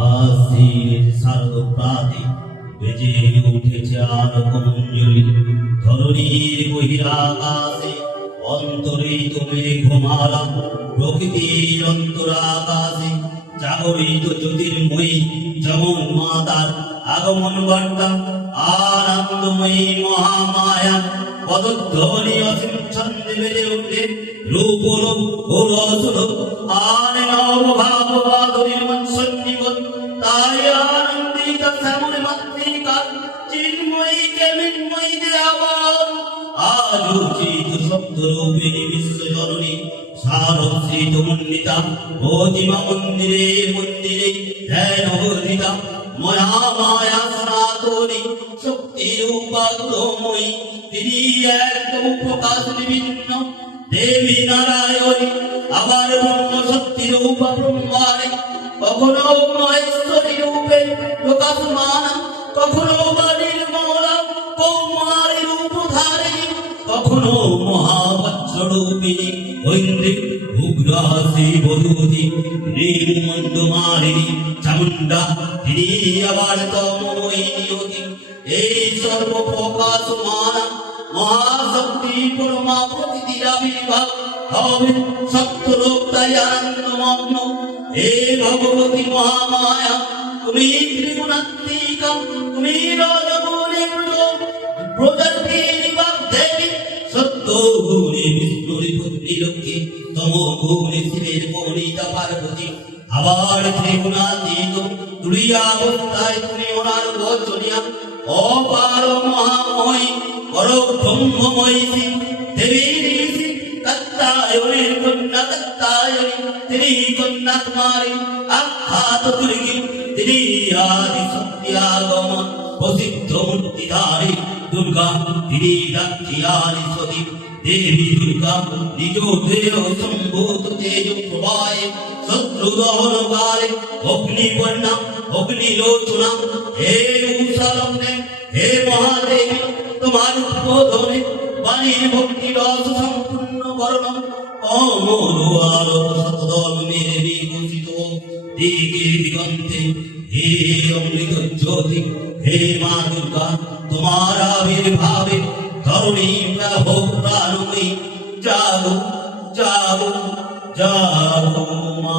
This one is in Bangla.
আশির শারদ প্রাতে বেজে উঠেছে আলোকমঞ্জরি ধরণীর বহিরাকাশে অন্তরিত মেঘমালা প্রকৃতির অন্তরাকাশে জাগরিত জ্যোতির্ময়ী যেমন মাতার আগমন বার্তা আনন্দময়ী মহামায়া পদধ্বনি অসীম ছন্দে বেজে উঠে রূপ ও রস আর নব ভাব বাদরীর মন সন্নিগত তাই আনন্দিত শ্যামল মাতৃকা চিন্ময়ী কেমিন্ময়ী যে আবার আজ উচিত শব্দ রূপিণী বিশ্বজননী সারস্বীত মন্ডিতা ভোজিমা মন্দিরে মন্দিরে ধ্যান হরিতা মহামায়া সনাতনী শক্তি রূপাগ্রময়ী তিনি একদম প্রকাশ বিভিন্ন দেবী নারায়ণী আবার ব্রহ্ম শক্তি রূপা ব্রহ্মারে কখনো মহেশ্বরী রূপে প্রকাশমান কখনো বা নির্মলা কৌমারী রূপ ধারিণী কখনো মহাবজ্ররূপিণী ঐন্দ্রিক উগ্রাসী বধূতি নীলমণ্ডমালিনী চামুণ্ডা তিনি আবার তমোময়ী নিয়তি এই সর্বপ্রকাশমান মহাশক্তি পরমা প্রকৃতির আবির্ভাব হবে সত্যলোক তাই আনন্দমগ্ন হে ভগবতী মহামায়া তুমি ত্রিগুণাত্মিকা তুমি রজগুণে প্রজাতির বাগদেবী সত্য গুণে বিষ্ণুর পত্নী লক্ষ্মী তম গুণে শিবের পরিণীতা পার্বতী আবার ত্রিগুণাতীত তুলিয়াবস্থায় তুমি ওনার বচনিয়া অপার মহাময়ী পরব্রহ্মময়ী দেবী ঋষি কাত্তায়নী কন্যা কাত্তায়নী তিনি কন্যা কুমারী আখ্যাত দুর্গী তিনি আদি সত্যাগমন প্রসিদ্ধ মূর্তিধারী দুর্গা তিনি রাত্রিয়ানি সতী দেবী দুর্গা নিজ দেহ সম্ভূত তেজ প্রবাহে শত্রু দহন কালে অগ্নিবর্ণা অগ্নিলোচনা হে উষালগ্নে হে মহাদেবী তোমার উদ্বোধনে বাণীর ভক্তি রস সম্পূর্ণ বর্ণন অমর আলোক শতদল মেরে বিভূষিত দিকে দিগন্তে হে অমৃত জ্যোতি হে মা দুর্গা তোমার আবির্ভাবে ধরণী প্রভো প্রাণময়ী জাগো জাগো জাগো মা।